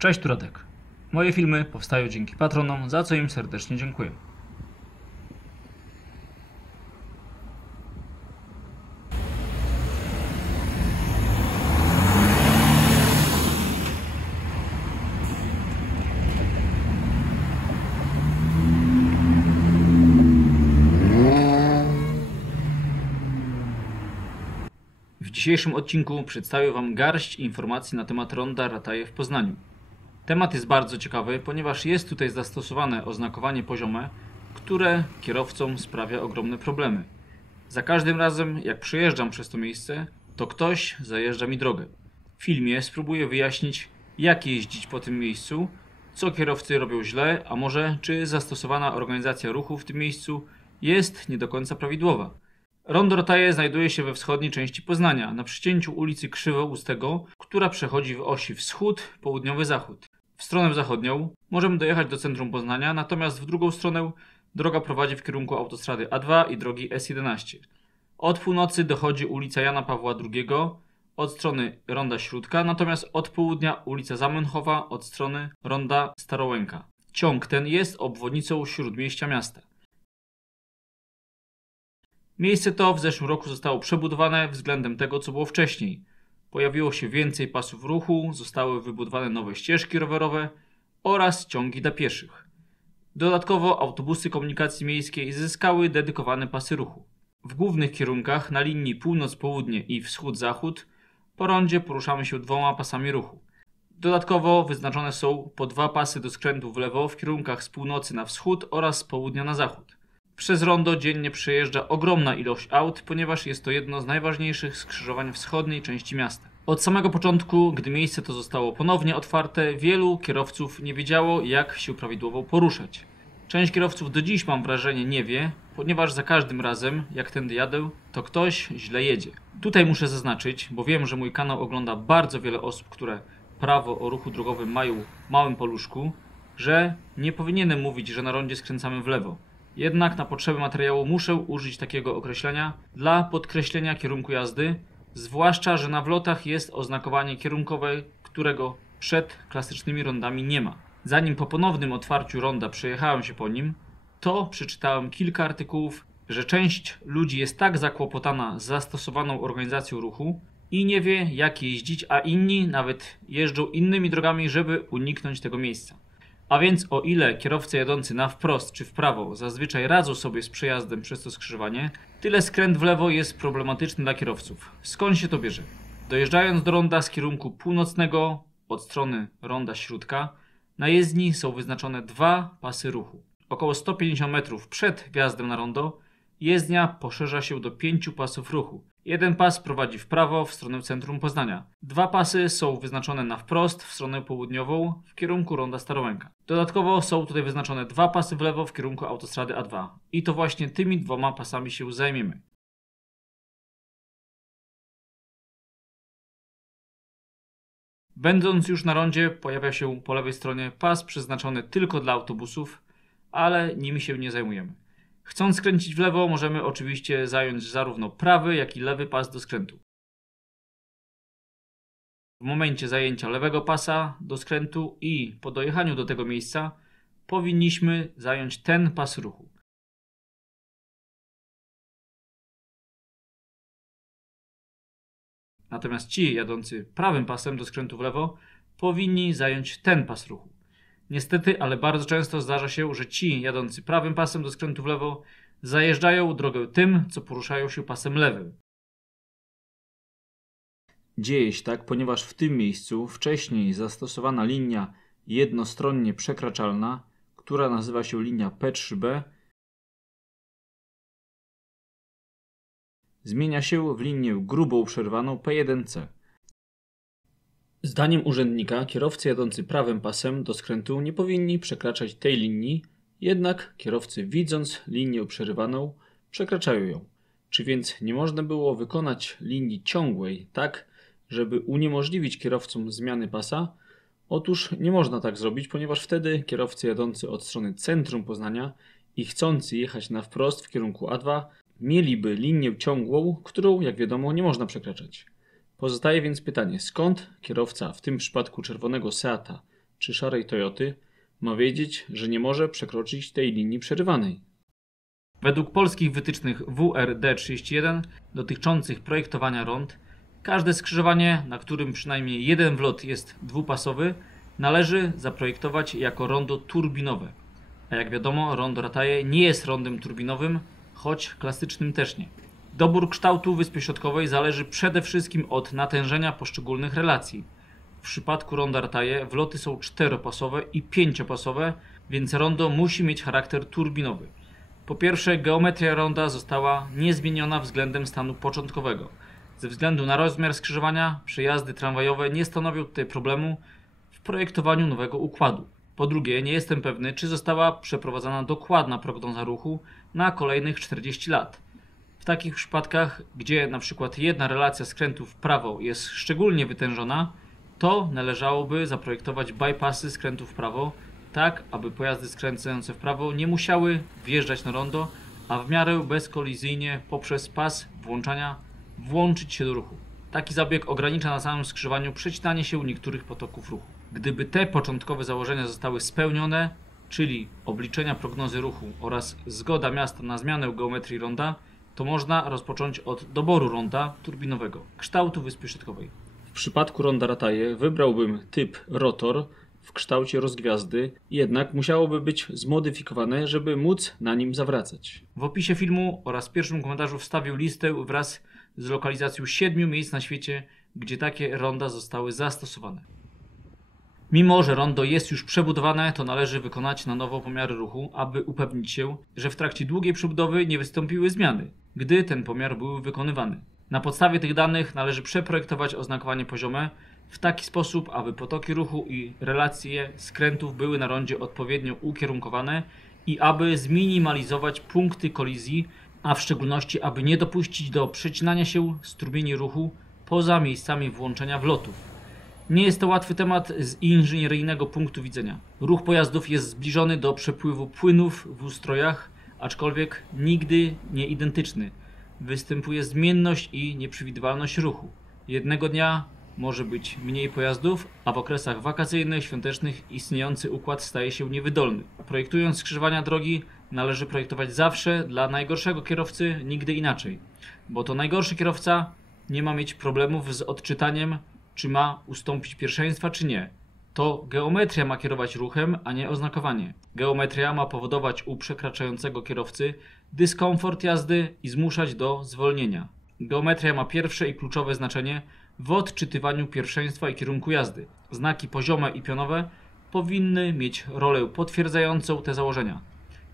Cześć, tu Radek. Moje filmy powstają dzięki patronom, za co im serdecznie dziękuję. W dzisiejszym odcinku przedstawię Wam garść informacji na temat ronda Rataje w Poznaniu. Temat jest bardzo ciekawy, ponieważ jest tutaj zastosowane oznakowanie poziome, które kierowcom sprawia ogromne problemy. Za każdym razem, jak przejeżdżam przez to miejsce, to ktoś zajeżdża mi drogę. W filmie spróbuję wyjaśnić, jak jeździć po tym miejscu, co kierowcy robią źle, a może czy zastosowana organizacja ruchu w tym miejscu jest nie do końca prawidłowa. Rondo Rataje znajduje się we wschodniej części Poznania, na przecięciu ulicy Krzywoustego, która przechodzi w osi wschód, południowy, zachód. W stronę zachodnią możemy dojechać do centrum Poznania, natomiast w drugą stronę droga prowadzi w kierunku autostrady A2 i drogi S11. Od północy dochodzi ulica Jana Pawła II od strony ronda Śródka, natomiast od południa ulica Zamenhofa od strony ronda Starołęka. Ciąg ten jest obwodnicą śródmieścia miasta. Miejsce to w zeszłym roku zostało przebudowane względem tego, co było wcześniej. Pojawiło się więcej pasów ruchu, zostały wybudowane nowe ścieżki rowerowe oraz ciągi dla pieszych. Dodatkowo autobusy komunikacji miejskiej zyskały dedykowane pasy ruchu. W głównych kierunkach na linii północ-południe i wschód-zachód po rondzie poruszamy się dwoma pasami ruchu. Dodatkowo wyznaczone są po dwa pasy do skrętu w lewo w kierunkach z północy na wschód oraz z południa na zachód. Przez rondo dziennie przejeżdża ogromna ilość aut, ponieważ jest to jedno z najważniejszych skrzyżowań wschodniej części miasta. Od samego początku, gdy miejsce to zostało ponownie otwarte, wielu kierowców nie wiedziało, jak się prawidłowo poruszać. Część kierowców do dziś, mam wrażenie, nie wie, ponieważ za każdym razem, jak tędy jadę, to ktoś źle jedzie. Tutaj muszę zaznaczyć, bo wiem, że mój kanał ogląda bardzo wiele osób, które prawo o ruchu drogowym mają w małym paluszku, że nie powinienem mówić, że na rondzie skręcamy w lewo. Jednak na potrzeby materiału muszę użyć takiego określenia dla podkreślenia kierunku jazdy, zwłaszcza, że na wlotach jest oznakowanie kierunkowe, którego przed klasycznymi rondami nie ma. Zanim po ponownym otwarciu ronda przejechałem się po nim, to przeczytałem kilka artykułów, że część ludzi jest tak zakłopotana zastosowaną organizacją ruchu i nie wie, jak jeździć, a inni nawet jeżdżą innymi drogami, żeby uniknąć tego miejsca. A więc o ile kierowcy jadący na wprost czy w prawo zazwyczaj radzą sobie z przejazdem przez to skrzyżowanie, tyle skręt w lewo jest problematyczny dla kierowców. Skąd się to bierze? Dojeżdżając do ronda z kierunku północnego od strony ronda Śródka, na jezdni są wyznaczone dwa pasy ruchu. Około 150 metrów przed wjazdem na rondo jezdnia poszerza się do 5 pasów ruchu. Jeden pas prowadzi w prawo w stronę centrum Poznania. Dwa pasy są wyznaczone na wprost w stronę południową w kierunku ronda Starołęka. Dodatkowo są tutaj wyznaczone dwa pasy w lewo w kierunku autostrady A2. I to właśnie tymi dwoma pasami się zajmiemy. Będąc już na rondzie, pojawia się po lewej stronie pas przeznaczony tylko dla autobusów, ale nimi się nie zajmujemy. Chcąc skręcić w lewo, możemy oczywiście zająć zarówno prawy, jak i lewy pas do skrętu. W momencie zajęcia lewego pasa do skrętu i po dojechaniu do tego miejsca powinniśmy zająć ten pas ruchu. Natomiast ci jadący prawym pasem do skrętu w lewo powinni zająć ten pas ruchu. Niestety, ale bardzo często zdarza się, że ci jadący prawym pasem do skrętu w lewo zajeżdżają drogę tym, co poruszają się pasem lewym. Dzieje się tak, ponieważ w tym miejscu wcześniej zastosowana linia jednostronnie przekraczalna, która nazywa się linia P3B, zmienia się w linię grubą przerwaną P1C. Zdaniem urzędnika kierowcy jadący prawym pasem do skrętu nie powinni przekraczać tej linii, jednak kierowcy, widząc linię przerywaną, przekraczają ją. Czy więc nie można było wykonać linii ciągłej tak, żeby uniemożliwić kierowcom zmiany pasa? Otóż nie można tak zrobić, ponieważ wtedy kierowcy jadący od strony centrum Poznania i chcący jechać na wprost w kierunku A2 mieliby linię ciągłą, którą, jak wiadomo, nie można przekraczać. Pozostaje więc pytanie, skąd kierowca, w tym przypadku czerwonego Seata, czy szarej Toyoty ma wiedzieć, że nie może przekroczyć tej linii przerywanej? Według polskich wytycznych WRD 31 dotyczących projektowania rond, każde skrzyżowanie, na którym przynajmniej jeden wlot jest dwupasowy, należy zaprojektować jako rondo turbinowe. A jak wiadomo, rondo Rataje nie jest rondem turbinowym, choć klasycznym też nie. Dobór kształtu Wyspy Środkowej zależy przede wszystkim od natężenia poszczególnych relacji. W przypadku ronda Rataje wloty są czteropasowe i pięciopasowe, więc rondo musi mieć charakter turbinowy. Po pierwsze, geometria ronda została niezmieniona względem stanu początkowego. Ze względu na rozmiar skrzyżowania, przejazdy tramwajowe nie stanowią tutaj problemu w projektowaniu nowego układu. Po drugie, nie jestem pewny, czy została przeprowadzona dokładna prognoza ruchu na kolejnych 40 lat. W takich przypadkach, gdzie na przykład jedna relacja skrętu w prawo jest szczególnie wytężona, to należałoby zaprojektować bypassy skrętu w prawo, tak aby pojazdy skręcające w prawo nie musiały wjeżdżać na rondo, a w miarę bezkolizyjnie poprzez pas włączania włączyć się do ruchu. Taki zabieg ogranicza na samym skrzyżowaniu przecinanie się niektórych potoków ruchu. Gdyby te początkowe założenia zostały spełnione, czyli obliczenia prognozy ruchu oraz zgoda miasta na zmianę geometrii ronda, to można rozpocząć od doboru ronda turbinowego, kształtu Wyspy Środkowej. W przypadku ronda Rataje wybrałbym typ rotor w kształcie rozgwiazdy, jednak musiałoby być zmodyfikowane, żeby móc na nim zawracać. W opisie filmu oraz pierwszym komentarzu wstawił listę wraz z lokalizacją 7 miejsc na świecie, gdzie takie ronda zostały zastosowane. Mimo że rondo jest już przebudowane, to należy wykonać na nowo pomiary ruchu, aby upewnić się, że w trakcie długiej przebudowy nie wystąpiły zmiany, gdy ten pomiar był wykonywany. Na podstawie tych danych należy przeprojektować oznakowanie poziome w taki sposób, aby potoki ruchu i relacje skrętów były na rondzie odpowiednio ukierunkowane i aby zminimalizować punkty kolizji, a w szczególności aby nie dopuścić do przecinania się strumieni ruchu poza miejscami włączenia wlotów. Nie jest to łatwy temat z inżynieryjnego punktu widzenia. Ruch pojazdów jest zbliżony do przepływu płynów w ustrojach, aczkolwiek nigdy nie identyczny. Występuje zmienność i nieprzewidywalność ruchu. Jednego dnia może być mniej pojazdów, a w okresach wakacyjnych, świątecznych istniejący układ staje się niewydolny. Projektując skrzyżowania drogi należy projektować zawsze dla najgorszego kierowcy, nigdy inaczej. Bo to najgorszy kierowca nie ma mieć problemów z odczytaniem, czy ma ustąpić pierwszeństwa, czy nie. To geometria ma kierować ruchem, a nie oznakowanie. Geometria ma powodować u przekraczającego kierowcy dyskomfort jazdy i zmuszać do zwolnienia. Geometria ma pierwsze i kluczowe znaczenie w odczytywaniu pierwszeństwa i kierunku jazdy. Znaki poziome i pionowe powinny mieć rolę potwierdzającą te założenia.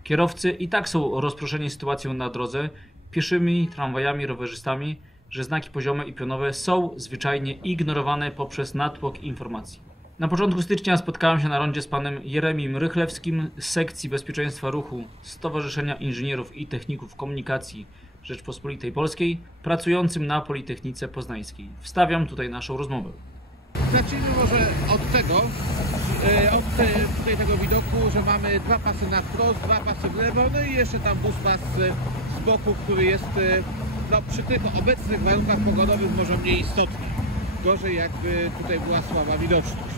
Kierowcy i tak są rozproszeni sytuacją na drodze, pieszymi, tramwajami, rowerzystami, że znaki poziome i pionowe są zwyczajnie ignorowane poprzez natłok informacji. Na początku stycznia spotkałem się na rondzie z panem Jeremim Rychlewskim z sekcji bezpieczeństwa ruchu Stowarzyszenia Inżynierów i Techników Komunikacji Rzeczpospolitej Polskiej, pracującym na Politechnice Poznańskiej. Wstawiam tutaj naszą rozmowę. Zacznijmy może od tego, tego widoku, że mamy dwa pasy na wprost, dwa pasy w lewo, no i jeszcze tam bus pas z boku, który jest przy tych obecnych warunkach pogodowych może mniej istotny. Gorzej jakby tutaj była słaba widoczność.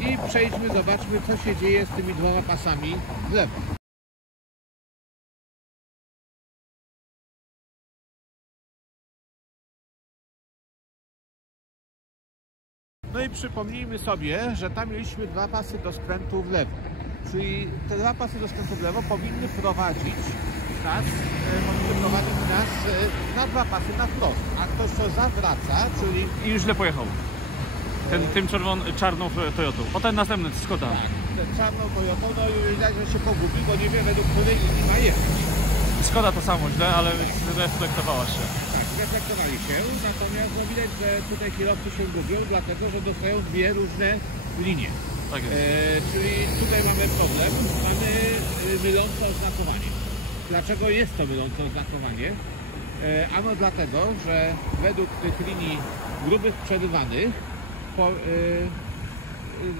I przejdźmy, zobaczmy, co się dzieje z tymi dwoma pasami w lewo. No i przypomnijmy sobie, że tam mieliśmy dwa pasy do skrętu w lewo. Czyli te dwa pasy do skrętu w lewo powinny prowadzić nas na dwa pasy na wprost. A ktoś co zawraca, czyli... I już źle pojechał. Tym czarną Toyotą. O ten następny, Skoda. Tak, ten czarną Toyotą, no i widać, że się pogubił, bo nie wie, według której linii ma jechać. Skoda to samo źle, ale zreflektowała się. Tak, zreflektowali się, natomiast no, widać, że tutaj kierowcy się gubią, dlatego, że dostają dwie różne linie. Tak jest. Czyli tutaj mamy problem, mamy mylące oznakowanie. Dlaczego jest to mylące oznakowanie? Ano dlatego, że według tych linii grubych przerywanych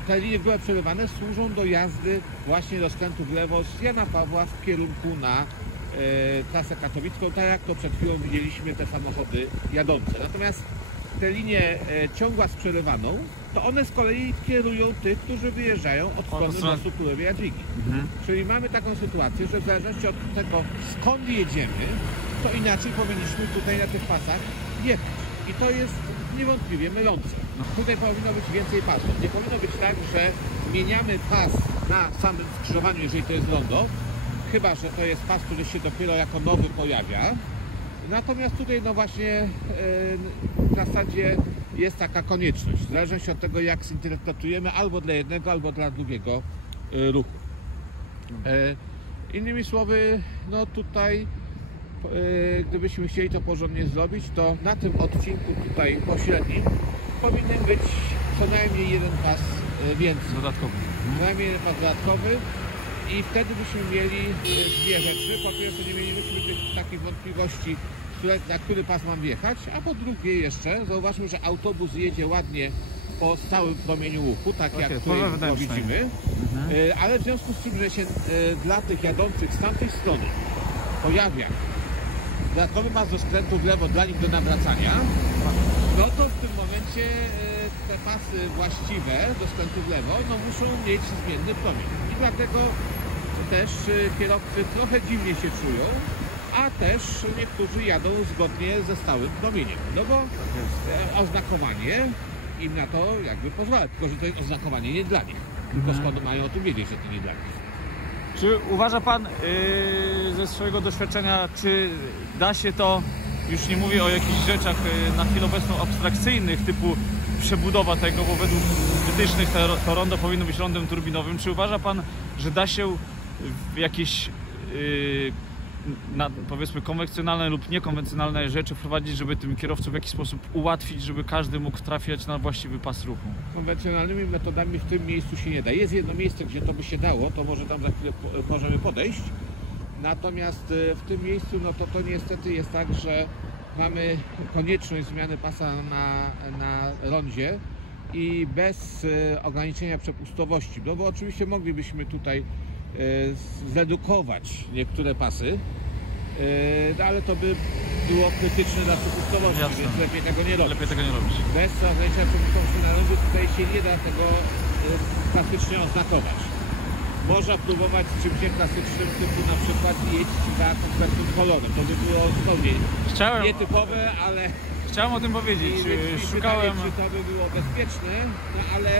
te linie grube przerywane służą do jazdy właśnie do skrętu w lewo z Jana Pawła w kierunku na trasę katowicką, tak jak to przed chwilą widzieliśmy te samochody jadące. Natomiast tę linię ciągła z przerywaną, to one z kolei kierują tych, którzy wyjeżdżają od strony mostu Turowie Jadwigi. Czyli mamy taką sytuację, że w zależności od tego, skąd jedziemy, to inaczej powinniśmy tutaj na tych pasach jechać. I to jest niewątpliwie mylące. Tutaj powinno być więcej pasów. Nie powinno być tak, że zmieniamy pas na samym skrzyżowaniu, jeżeli to jest rondo, chyba że to jest pas, który się dopiero jako nowy pojawia. Natomiast tutaj no właśnie w zasadzie jest taka konieczność, w zależności od tego, jak zinterpretujemy albo dla jednego, albo dla drugiego ruchu. Innymi słowy, no tutaj gdybyśmy chcieli to porządnie zrobić, to na tym odcinku tutaj pośrednim powinien być co najmniej jeden pas więcej. Dodatkowy. Co najmniej jeden pas dodatkowy i wtedy byśmy mieli dwie rzeczy. Po pierwsze nie mielibyśmy tych takich wątpliwości, na który pas mam wjechać, a po drugie jeszcze zauważmy, że autobus jedzie ładnie po stałym promieniu łuku, tak jak tutaj to widzimy, ale w związku z tym, że się dla tych jadących z tamtej strony pojawia dodatkowy pas do skrętu w lewo dla nich do nawracania, no to w tym momencie te pasy właściwe do skrętu w lewo no muszą mieć zmienny promień. I dlatego też kierowcy trochę dziwnie się czują, a też niektórzy jadą zgodnie ze stałym promieniem. No bo oznakowanie im na to jakby pozwala, tylko że to jest oznakowanie nie dla nich. Tylko skąd mają o tym wiedzieć, że to nie dla nich. Czy uważa Pan ze swojego doświadczenia, czy da się to, już nie mówię o jakichś rzeczach na chwilę obecną abstrakcyjnych, typu przebudowa tego, bo według wytycznych to rondo powinno być rondem turbinowym. Czy uważa Pan, że da się w jakieś powiedzmy konwencjonalne lub niekonwencjonalne rzeczy wprowadzić, żeby tym kierowcom w jakiś sposób ułatwić, żeby każdy mógł trafiać na właściwy pas ruchu? Konwencjonalnymi metodami w tym miejscu się nie da. Jest jedno miejsce, gdzie to by się dało, to może tam za chwilę możemy podejść. Natomiast w tym miejscu no to niestety jest tak, że mamy konieczność zmiany pasa na rondzie i bez ograniczenia przepustowości. No bo oczywiście moglibyśmy tutaj zredukować niektóre pasy, ale to by było krytyczne dla przepustowości, więc lepiej tego nie robić. Bez ograniczenia przepustowości na rondzie tutaj się nie da tego klasycznie oznakować. Można próbować z czymś klasycznym, typu na przykład jeździć za konkretnym kolorem. To by było zupełnie nietypowe, ale... Chciałem o tym powiedzieć. Szukałem... Czy to by było bezpieczne, no ale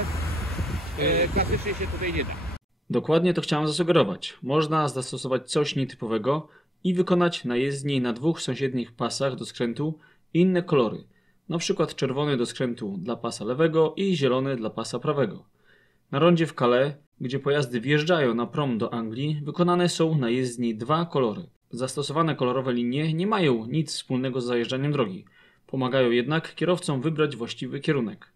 klasycznie się tutaj nie da. Dokładnie to chciałem zasugerować. Można zastosować coś nietypowego i wykonać na jezdni na dwóch sąsiednich pasach do skrętu inne kolory. Na przykład czerwony do skrętu dla pasa lewego i zielony dla pasa prawego. Na rondzie w Calais, gdzie pojazdy wjeżdżają na prom do Anglii, wykonane są na jezdni dwa kolory. Zastosowane kolorowe linie nie mają nic wspólnego z zajeżdżaniem drogi. Pomagają jednak kierowcom wybrać właściwy kierunek.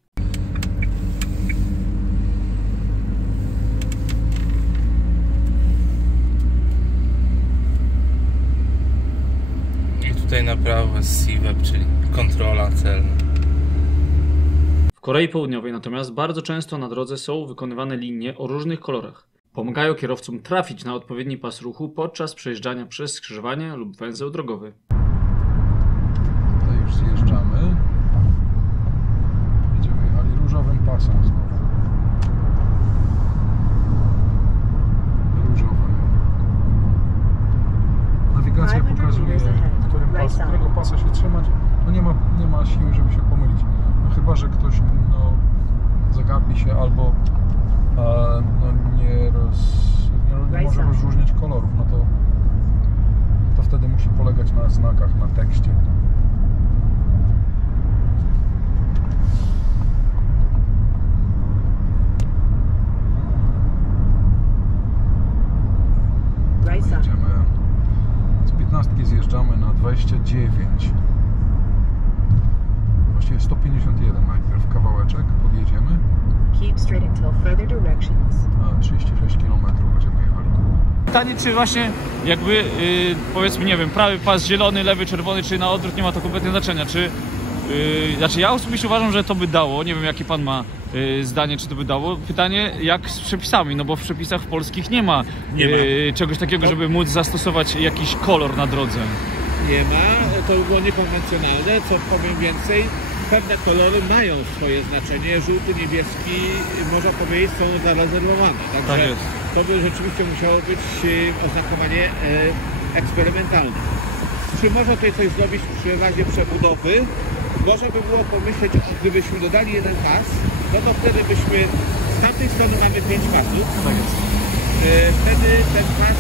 I tutaj na prawo jest C-Web, czyli kontrola celna. W Korei Południowej natomiast bardzo często na drodze są wykonywane linie o różnych kolorach. Pomagają kierowcom trafić na odpowiedni pas ruchu podczas przejeżdżania przez skrzyżowanie lub węzeł drogowy. Tutaj już zjeżdżamy. Będziemy jechali różowym pasem znowu. Różowym. Nawigacja pokazuje, którego pasa się trzymać. No nie ma siły, żeby się pomylić. No chyba że ktoś zagapi się albo nie może rozróżnić kolorów, no to wtedy musi polegać na znakach, na tekście. Jedziemy. Z 15 zjeżdżamy na 29. Właściwie 151 najpierw kawałeczek, podjedziemy. Keep straight until further directions. 36 km będziemy jechali. Pytanie, czy właśnie jakby powiedzmy, nie wiem, prawy pas zielony, lewy czerwony, czy na odwrót, nie ma to kompletnie znaczenia. Znaczy ja osobiście uważam, że to by dało, nie wiem jakie pan ma zdanie, czy to by dało. Pytanie jak z przepisami, no bo w przepisach polskich nie ma czegoś takiego, żeby móc zastosować jakiś kolor na drodze. Nie ma, to by było niekonwencjonalne, co powiem więcej, pewne kolory mają swoje znaczenie. Żółty, niebieski, można powiedzieć, są zarezerwowane. Tak Także jest. to by rzeczywiście musiało być oznakowanie eksperymentalne. Czy można tutaj coś zrobić przy razie przebudowy? Można by było pomyśleć, gdybyśmy dodali jeden pas, no to wtedy byśmy z tamtej strony mamy 5 pasów. Tak jest. Wtedy ten pas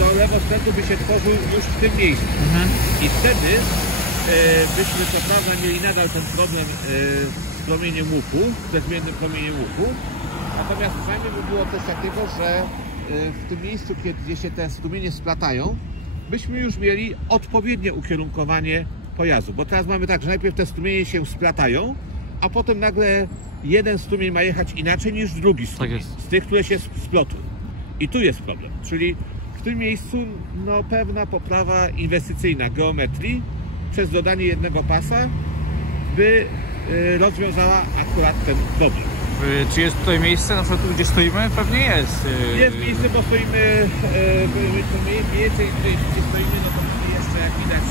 do lewostędu by się tworzył już w tym miejscu. I wtedy byśmy co prawda mieli nadal ten problem z promieniem łuku, ze zmiennym promieniem łuku. Natomiast fajnie by było coś takiego, że w tym miejscu, gdzie się te strumienie splatają, byśmy już mieli odpowiednie ukierunkowanie pojazdu. Bo teraz mamy tak, że najpierw te strumienie się splatają, a potem nagle jeden strumień ma jechać inaczej niż drugi strumień, jest. z tych, które się splotły. I tu jest problem. Czyli w tym miejscu no, pewna poprawa inwestycyjna geometrii przez dodanie jednego pasa by rozwiązała akurat ten problem. Czy jest tutaj miejsce, na przykład tu, gdzie stoimy? Pewnie jest. Jest miejsce, bo stoimy mniej więcej tutaj, gdzie stoimy, no to jeszcze jak widać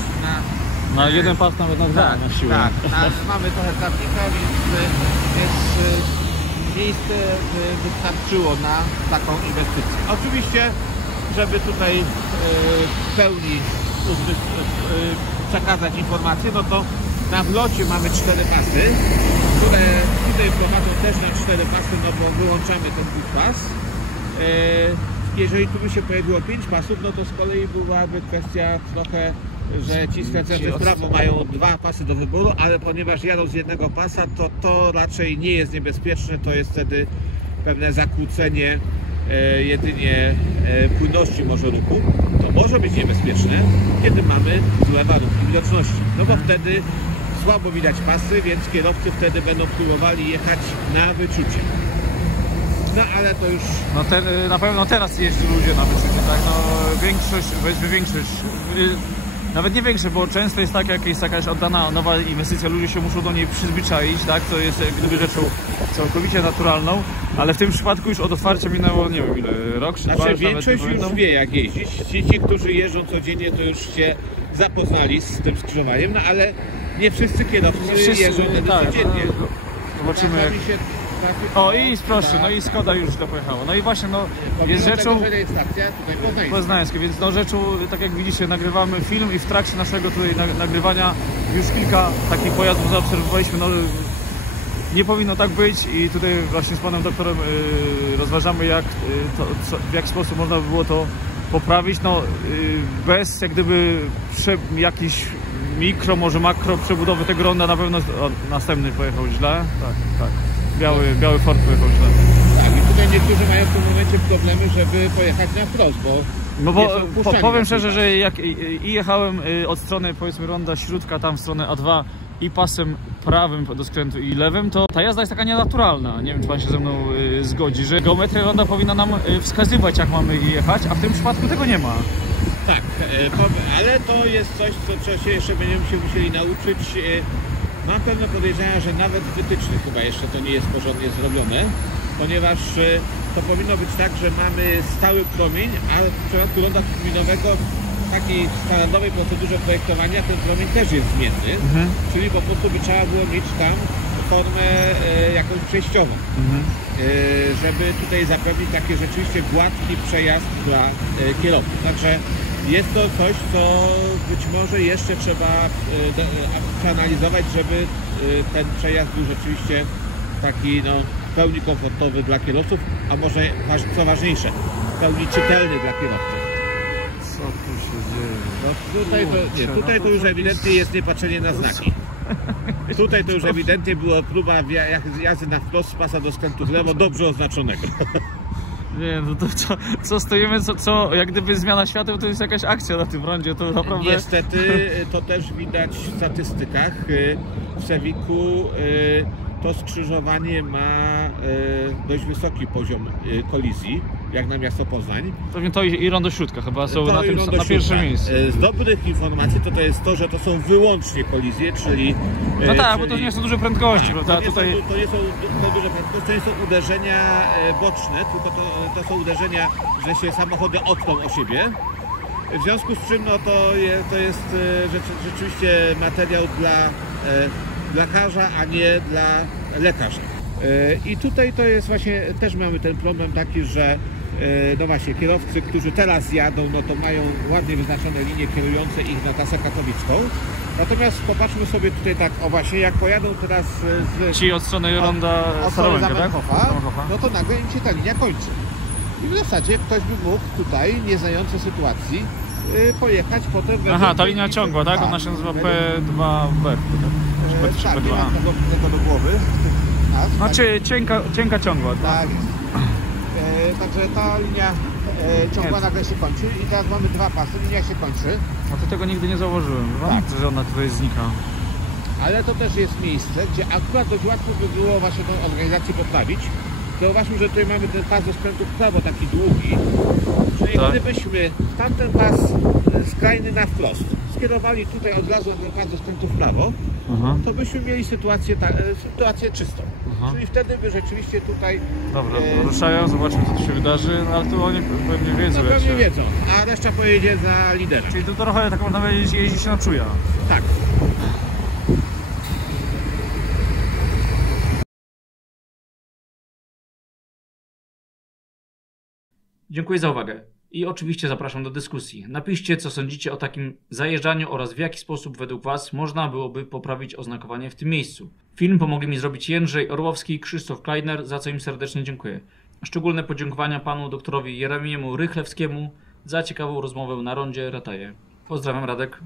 Na jeden pas nawet na siłę. Tak, mamy trochę trawnika, więc miejsce wystarczyło na taką inwestycję. Oczywiście, żeby tutaj w pełni przekazać informacje, no to na wlocie mamy 4 pasy, które tutaj prowadzą też na 4 pasy, no bo wyłączamy ten pas. Jeżeli tu by się pojawiło 5 pasów, no to z kolei byłaby kwestia trochę, że ci skręcający w prawo mają 2 pasy do wyboru, ale ponieważ jadą z jednego pasa, to raczej nie jest niebezpieczne, to jest wtedy pewne zakłócenie jedynie płynności może ruchu. To może być niebezpieczne, kiedy mamy złe warunki widoczności, no bo wtedy słabo widać pasy, więc kierowcy wtedy będą próbowali jechać na wyczucie. No ale to już... No na pewno teraz jeżdżą ludzie na wyczucie, tak? No większość, nawet nie większość, bo często jest tak, jak jest jakaś oddana nowa inwestycja, ludzie się muszą do niej przyzwyczaić, tak? To jest jak gdyby rzeczą całkowicie naturalną, ale w tym przypadku już od otwarcia minęło, nie wiem ile, rok czy 2 Znaczy już większość nawet już wie jak jeździć. Ci, którzy jeżdżą codziennie, to już się zapoznali z tym skrzyżowaniem, no ale nie wszyscy kierowcy jeżdżą wtedy codziennie. Zobaczymy jak... Czasami się trafi- O i proszę, no i Skoda już źle pojechała. No i właśnie, no jest Pomimo rzeczą... tego, że jest stacja tutaj poznańska. Poznańskie, więc no rzeczą, tak jak widzicie, nagrywamy film i w trakcie naszego tutaj nagrywania już kilka takich pojazdów zaobserwowaliśmy. No, nie powinno tak być i tutaj właśnie z panem doktorem rozważamy, jak w jaki sposób można by było to poprawić, no bez jak gdyby jakichś mikro, może makro przebudowy tego ronda. Na pewno następny pojechał źle. Tak. Biały Ford pojechał źle. Tak, i tutaj niektórzy mają w tym momencie problemy, żeby pojechać na wprost, bo No nie bo są wpuszczani powiem na szczerze, pas. że jak i jechałem od strony powiedzmy ronda Śródka, tam w stronę A2 i pasem prawym do skrętu i lewym, to ta jazda jest taka nienaturalna. Nie wiem, czy pan się ze mną zgodzi, że geometria ronda powinna nam wskazywać, jak mamy jechać, a w tym przypadku tego nie ma. Tak, ale to jest coś, co się jeszcze będziemy się musieli nauczyć. Mam pewne podejrzenia, że nawet w wytycznych chyba jeszcze to nie jest porządnie zrobione, ponieważ to powinno być tak, że mamy stały promień, a w przypadku ronda strumieniowego w takiej standardowej procedurze projektowania ten promień też jest zmienny, czyli po prostu by trzeba było mieć tam formę jakąś przejściową, żeby tutaj zapewnić taki rzeczywiście gładki przejazd dla kierowców. Także jest to coś, co być może jeszcze trzeba przeanalizować, żeby ten przejazd był rzeczywiście taki no, w pełni komfortowy dla kierowców, a może co ważniejsze, w pełni czytelny dla kierowców. Co tu się dzieje? No, tutaj to już ewidentnie jest niepatrzenie na znaki. Tutaj to już ewidentnie była próba jazdy na wprost z pasa do skrętu w lewo, dobrze oznaczonego. Nie, no to co stoimy, co jak gdyby zmiana świateł to jest jakaś akcja na tym rondzie, to naprawdę... Niestety to też widać w statystykach. W Cevicu to skrzyżowanie ma dość wysoki poziom kolizji, jak na miasto Poznań. Pewnie to i rondo Śródka chyba są To na pierwszym miejscu. Z dobrych informacji to jest to, że to są wyłącznie kolizje, czyli... No tak, bo to nie są duże prędkości, prawda? To nie są duże prędkości, to nie są uderzenia boczne, tylko to są uderzenia, że się samochody otrą o siebie. W związku z czym no, to jest rzeczywiście materiał dla lekarza, a nie dla lekarza. I tutaj to jest właśnie, też mamy ten problem taki, że no właśnie, kierowcy, którzy teraz jadą, no to mają ładnie wyznaczone linie kierujące ich na trasę katowicką. Natomiast popatrzmy sobie tutaj tak, o właśnie, jak pojadą teraz Ci od strony ronda Starołęka, tak? Zamenhofa, no to nagle im się ta linia kończy. I w zasadzie ktoś by mógł tutaj, nie znający sytuacji, pojechać potem... Aha, ta linia ciągła, tak? Ona się nazywa P2B. Tak, nie mam tego do głowy. Znaczy cienka ciągła. Tak jest. Także ta linia ciągła nagle się kończy i teraz mamy dwa pasy, linia się kończy. No to tego nigdy nie zauważyłem, Tak. że ona tutaj znika. Ale to też jest miejsce, gdzie akurat dość łatwo by było właśnie tą organizację poprawić. Zauważmy, że tutaj mamy ten pas do skrętu w prawo, taki długi. Czyli Tak. gdybyśmy tamten pas skrajny na wprost skierowali tutaj od razu na ten pas do skrętu w prawo, to byśmy mieli sytuację czystą. Czyli wtedy by rzeczywiście tutaj... Dobra, ruszają, zobaczmy co tu się wydarzy, no ale tu oni pewnie wiedzą. No jak pewnie się... wiedzą, a reszta pojedzie za liderem. Czyli tu trochę, tak można powiedzieć, jeździ się na czuja. Tak. Dziękuję za uwagę. I oczywiście zapraszam do dyskusji. Napiszcie, co sądzicie o takim zajeżdżaniu oraz w jaki sposób według Was można byłoby poprawić oznakowanie w tym miejscu. Film pomogli mi zrobić Jędrzej Orłowski i Krzysztof Kleiner, za co im serdecznie dziękuję. Szczególne podziękowania panu doktorowi Jeremiemu Rychlewskiemu za ciekawą rozmowę na rondzie Rataje. Pozdrawiam, Radek.